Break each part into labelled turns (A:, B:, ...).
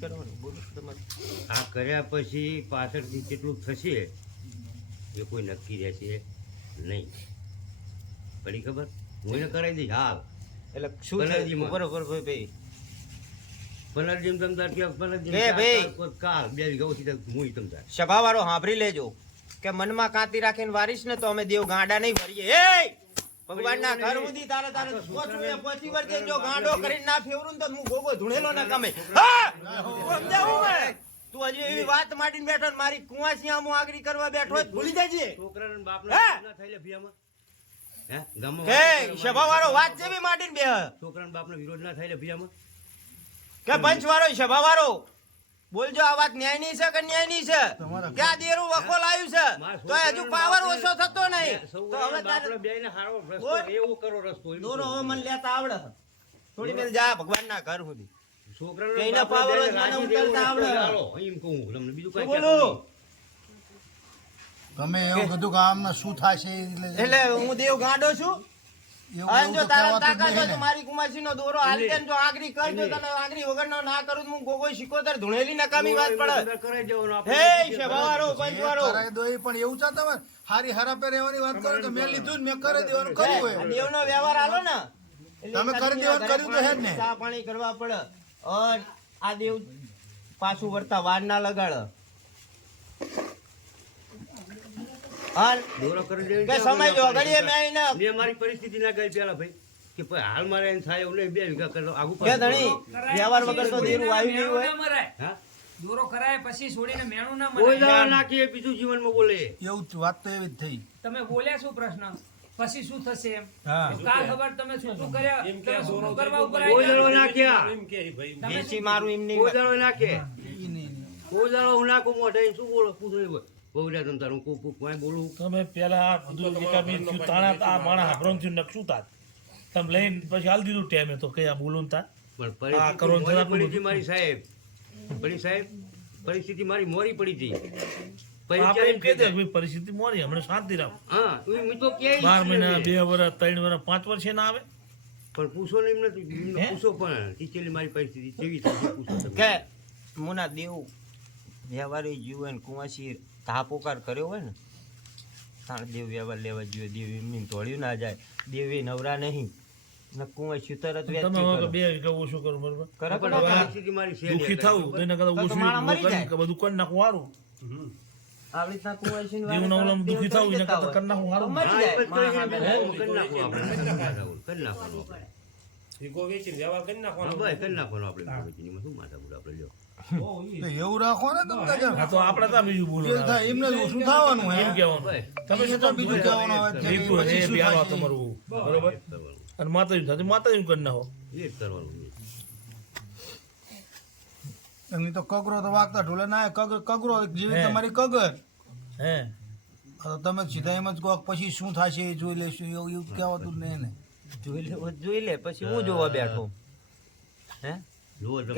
A: આ કર્યા પછી પાછળથી કેટલું થશે એ કોઈ નક્કી રહેશે નહીં. પડી ખબર? હું એને કરાવી દઈશ હાલ.
B: એટલે શું
A: પલાજીમાં.
B: બરોબર ભાઈ.
A: પનરજીમ તમતાર કે પનરજીમ
B: બે ભાઈ.
A: તાર કાલ બે ગૌથી હું તમતાર
B: સભાવાળો સાંભળી લેજો કે મનમાં કાંતિ રાખીને વારીશ ને તો અમે દેવ ગાંડા નહીં ભરીએ એ! ભગવાનના ઘર સુધી તારે તારે પહોંચવું એ પહોંચી વળજે. જો ગાંડો કરીને ના ફેવરું તો હું ગોગો ધૂણેલો ના કમે હા! સમજાવું? તું હજી એવી વાત માંડીને બેઠો ને મારી કુવાસિયા આમ આગરી કરવા બેઠો ભૂલી જજે.
A: છોકરાને બાપને
B: હે?
A: ના થાય ભિયામાં. હે?
B: કે
A: વાત
B: સભાવાળો વાત જેવી માંડીને બે
A: છોકરાને બાપનો વિરોધ ના થાય લે ભીયામાં.
B: કે પંચવાળો સભાવાળો? બોલજો આ વાત ન્યાયની છે કે ન્યાયની છે? ત્યાં દેરું વકોલ આવ્યું છે? તો હજુ પાવર ઓછો થતો નહીં. તો હવે તારે
A: બાપને બેયને હારો રસ્તો એવો કરો રસ્તો
B: દોરો હવે મને લેતા આવડે. થોડી મેલ જા ભગવાનના ઘર સુધી.
A: છોકરાને
B: પાવર મને
A: ઉતરતા
B: આવડે.
A: એમ કહું તમને બીજું કઈ
B: બોલો.
C: તમે એવું કીધું કે આમને શું થશે એટલે
B: એટલે હું દેવ ગાંડો છું? અને જો તારા
C: તાકા જો મારી
B: કુમાસી
C: ને.
B: દોરો હાલ દે ને જો આંગળી કરજો તને આગરી વગર નો ના કરું હું ગોગોઈ શીખોતર ધૂણેલી નકામી વાત પડે.
A: કરે કરાઈ
B: હે શેભાવાળો
C: પંચવારો
B: પંચવાળો.
C: દોઈ પણ એવું છે તમે? હારી હરાપે રહેવાની વાત કરો તો મેં લીધું ને મેં કરી દેવાનું કર્યું હોય.
B: દેવનો વ્યવહાર આલો ને. એટલે
C: તમે કરી દેવાનું કર્યું તો હે ને.
B: ચા પાણી કરવા પડે. આ દેવ પાછું વર્તા વાર ના લગાડ. હાલ.
A: દોરો કરી દેવાનો
B: કે સમય ઘડીએ મેં એને
A: મેં મારી પરિસ્થિતિ ના કરી પેલા ભાઈ કે ભાઈ હાલ મારે એમ થાય એવું નહીં બે વીઘા કરો આગુ
B: કે ધણી વ્યવહાર વગર તો દેરું આવ્યું નહીં હોય
A: હા?
D: દોરો કરાય પછી છોડીને મેણું ના
A: કોઈ નાખીએ બીજું જીવનમાં બોલે.
C: એવું વાત તો એવી જ થઈ.
D: તમે બોલ્યા શું પ્રશ્ન. પછી શું થશે એમ?
C: હા.
D: કાલ ખબર તમે શું શું કર્યા? તમે શું શું કરવા ઉપર
A: કોઈ દાડો
D: આવ્યા?
A: નાખ્યા.
B: દેશી મારું એમ નહીં
A: નાખે હું. નાખું મોઢે શું બોલો પૂછો બહુ રહ્યા તમ તારું કુક કુક કાંઈ બોલું.
E: તમે પેલા આ બધું એકાબીન થયું તાણા આ માણસ હાભરોન થયું નકશું તાત તમે લઈને પછી હાલ દીધું ટેમે તો કઈ આ બોલું તા
A: પણ પરિસ્થિતિ મોરી સાહેબ. પડી સાહેબ પરિસ્થિતિ પડી હતી.
E: પરિસ્થિતિ હમણાં શાંતિ રાખો.
A: હા હું તો ક્યાંય
E: બાર મહિના બે વર્ષ ત્રણ વર્ષ પાંચ વર્ષ ના આવે?
A: પણ પૂછો ને એમને પૂછો પણ ટીચેલી મારી પરિસ્થિતિ કેવી થઈ પૂછો
B: કે મુના દેવ વ્યવહારી જીવન કુંવાસી ધાપોકાર કર્યો હોય ને તાણ દેવ વ્યવહાર લેવા જોઈએ દેવ એમની ધોળ્યું ના જાય દેવી નવરા નહીં. ને
E: તમે હવે બે કરું બરોબર?
B: કરે
A: પણ પરિસ્થિતિ મારી છે
E: દુઃખી. એના ઓછું બધું કરી નાખવું સારું
B: આવી રીતના કુંવાસીની
E: દેવના
B: વારે
E: ઓલામાં દુઃખી
B: દેવ
E: થવું એના
B: કરી
E: કરતા
B: દેતા
E: કરી નાખવું
B: હોય.
E: સારું.
B: તો મરી
A: હા,
B: જાય
A: એ જ
B: મહા
A: કરી નાખવું, કરી નાખવાનું. ભાઈ, કરી નાખવાનું આપણે બાબતજીમાં શું માથાકૂટ આપણે લ્યો.
C: તો એવું રાખો ને તમે
E: હા તો. આપણે ત્યાં બીજું બોલો
C: એમને જ થવાનું
E: એમ કહેવાનું તમે શું
C: તો બીજું કહેવાનું આવે છે કે
E: રીતું
C: પછી
E: હે
C: શું
E: બી હાલો
C: થશે?
E: તમારું. બરોબર. અને માતાજી થતી માતાજી કરી નાખો.
A: એ કરવાનું
C: એમની તો કગરો તો વાગતા ઢોલે. ના કગર કગરો જેવી તમારી કગર.
E: હે.
C: તમે સીધા એમ જ કહો કે પછી શું થશે એ જોઈ લેશું એવું એવું કહેવાતું નહીં ને
B: જોઈ લે જોઈ લે પછી હું જોવા બેઠો. હે?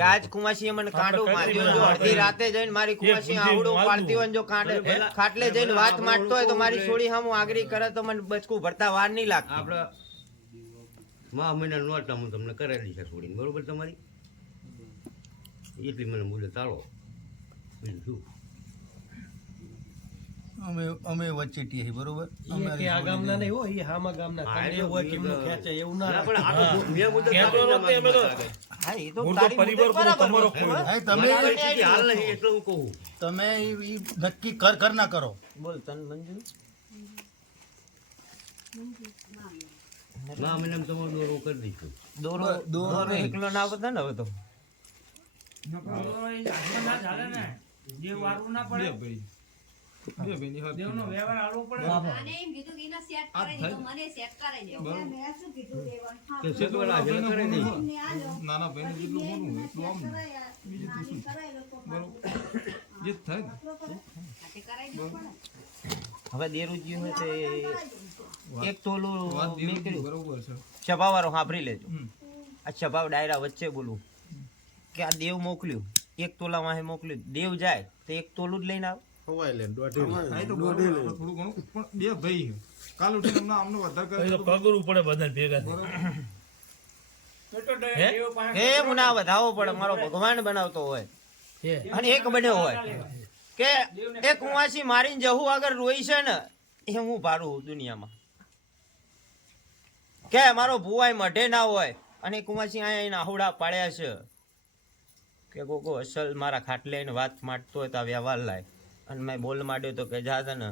B: આજ કુમાસી મને કાંડો માર્યો જો
E: વાત
B: અડધી રાતે જઈને મારી કુમાસી આવડો પાડતી હોય જો કાંડે ખાટલે જઈને વાત માંડતો હોય તો મારી છોડી હમ આગરી કરે તો મને બચકું ભરતા વાર નહીં લાગતી.
A: આપણે મા મહિના નોટ હું તમને કરેલી છે છોડીને બરોબર તમારી? એટલી મને બોલે ચાલો. બીજું
C: અમે અમે વચ્ચે ટીહી બરોબર? અમે
F: કે આ ગામના નહીં હોય એ હામા ગામના. એવું હોય કે
A: હું
F: ખેંચે એવું ના
A: ના, પણ આ તો મે આપી
E: અમે તો-
B: હા એ તો તારી
E: પરિવાર
B: મુદ્દત
E: તમારો
B: હે,
C: તમે
A: હાલ નહીં એટલે હું કહું.
C: તમે ઈ- ઈ નક્કી કર કર ના કરો.
B: બોલ તન મંજુ
A: ના મને તમારો દોરો કરી દીધો.
B: દોરો
C: દોરો
B: એકલો ના બતા ને હવે તો.
D: દોરો એ ના ચાલે ને જે વારું ના પડે. દેવનો વ્યવહાર આલવો પડે.
G: આને એમ કીધું કે એને સેટ કરાવી દીધો, મને સેટ કરાવી દેવો.
A: કે શેકવાના હાજર કરી દઈશું
G: હાથે કરાવી દેવું પડે.
B: હવે દેરુજી હોય તે એક તોલું નીકળ્યું. સભાવાળો સાંભળી લેજો. આ છપાવ ડાયરા વચ્ચે બોલું. કે આ દેવ મોકલ્યું. એક તોલા વાહે મોકલ્યું. દેવ જાય તો એક તોલું જ લઈને આવ.
E: પછી તો પગરું પડે બધા ભેગા થઈ.
D: તો તો
E: હે?
D: દેવ પાસે
B: હે? મુના વધાવો પડે. મારો ભગવાન બનાવતો હોય. અને એક બન્યો હોય. કે એ કુંવાસી મારીને જહું આગળ રોઈ છે ને એ હું ભારું દુનિયામાં. કે મારો ભુવાય મઢે ના હોય. અને કુંવાસી અહીંયા એના આવડા પાડ્યા છે. કે કોકો અસલ મારા ખાટલે વાત માટતો હોય તો આ વ્યવહાર લાય. અને મેં બોલ માંડ્યો તો કે જા તને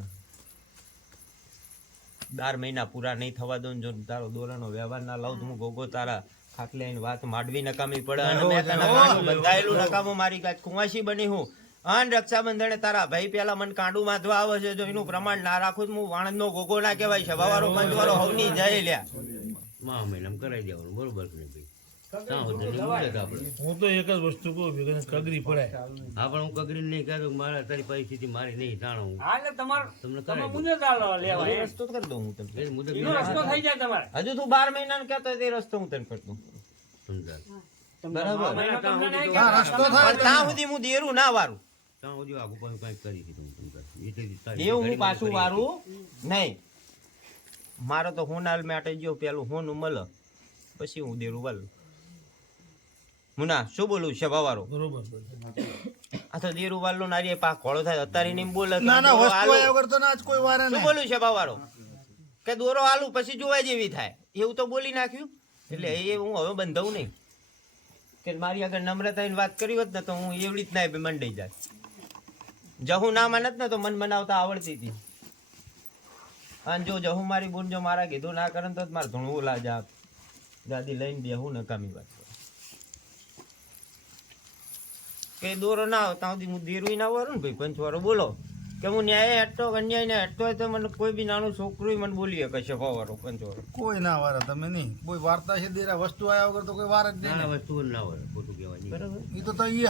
B: બાર મહિના પૂરા નહીં થવા દઉં જો તારો દોરાનો વ્યવહાર ના લાવ હું ગોગો તારા ખાટલે આઈને વાત માંડવી નકામી પડે અને મેં તને બંધાયેલું નકામું મારી કાચ કુંવાસી બની હું. અન રક્ષાબંધને તારા ભાઈ પેલા મને કાંડું માંધવા આવે છે જો એનું પ્રમાણ ના રાખું તો હું વાણંદ નો ગોગો ના કહેવાય સભાવાળો પંચવાળો હવની જાય લ્યા.
A: મા મહિનામાં કરાવી દેવાનું બરોબર ભાઈ?
E: હું તો એક જ વસ્તુ કહું છું કગરી પડાય.
A: હા પણ હું કગરી નહીં કહેતો મારા તારી પરિસ્થિતિ મારી નહીં જાણો હું.
D: એટલે તમારે
A: તમને
D: તમે
A: કરાવી
D: ચાલો લેવા.
B: એ રસ્તો કરી દઉં હું તમને
D: એનો રસ્તો થઈ જાય તમારે.
B: હજુ તું બાર મહિના કહેતો તે રસ્તો હું તને કરી દઉં.
A: સમજાય.
B: બરાબર.
C: રસ્તો થાય
B: ત્યાં સુધી હું દેરું ના વારું.
A: ત્યાં સુધી આગુ પાછું કાંઈક કરી દીધું તમને
B: એવું હું પાછું વારું? નહીં. મારો તો હું નાલ મેટે ગયો પેલું હોનું મળે પછી હું દેરું વાલું મુના શું બોલું છે વાળો
E: બરોબર
B: આ તો દેરું વાલો નારી પા કોળો થાય અત્યારે નહીં બોલે
C: ના ના વસ્તુ. વગર તો ના જ કોઈ વારે
B: શું બોલું છે વાળો કે દોરો આલું પછી જોવા જેવી થાય. એવું તો બોલી નાખ્યું. એટલે એ હું હવે બંધાવું નહીં. કે મારી આગળ નમ્રતાની વાત કરી હોત ને તો હું એવડી જ ના મંડાઈ જાય જહું ના માનત ને તો મન મનાવતા આવડતી હતી. અને જો જહું મારી બોન જો મારા કીધું ના કરે ને તો મારે ધૂણવું લાજા. દાદી લઈને બેહું નકામી વાત. કે દોરો ના આવે ત્યાં સુધી હું દેરું ના વારું ને ભાઈ પંચવારો બોલો. કે હું ન્યાય હેઠતો અન્યાય ને હેઠતો હોય તો મને કોઈ બી નાનું છોકરું મને બોલી શકે છે ફવારો પંચવારો
C: કોઈ ના વારે તમે નહીં. કોઈ વાર્તા છે દેરા વસ્તુ આવ્યા વગર તો કોઈ વાર જ નહીં
A: વસ્તુ
C: ના
A: વારે ખોટું કહેવાય
B: બરાબર.
C: એ તો તો ઈ